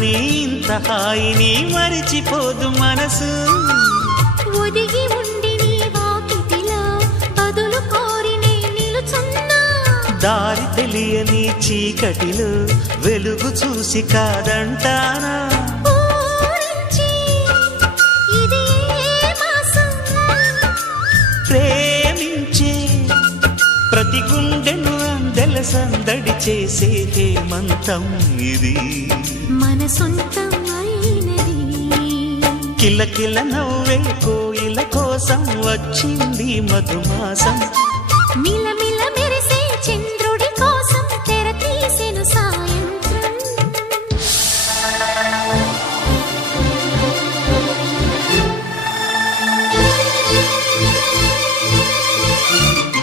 ఉండని ఇంత హాయిని మరిచిపోదు మనసు. ఒదిగి ఉండి నీ వాకిటిలో బదులు కోరి నే నిలుచున్నా. దారి తెలియని చీకటిలో వెలుగు చూసి కాదంటానా. ప్రేమించే ప్రతి గుండెను అందెల సందడి చేసే హేమంతం ఇది. మన సొంతం అయినది. కిలకిల నవ్వే కోయిల కోసం వచ్చింది మధుమాసం.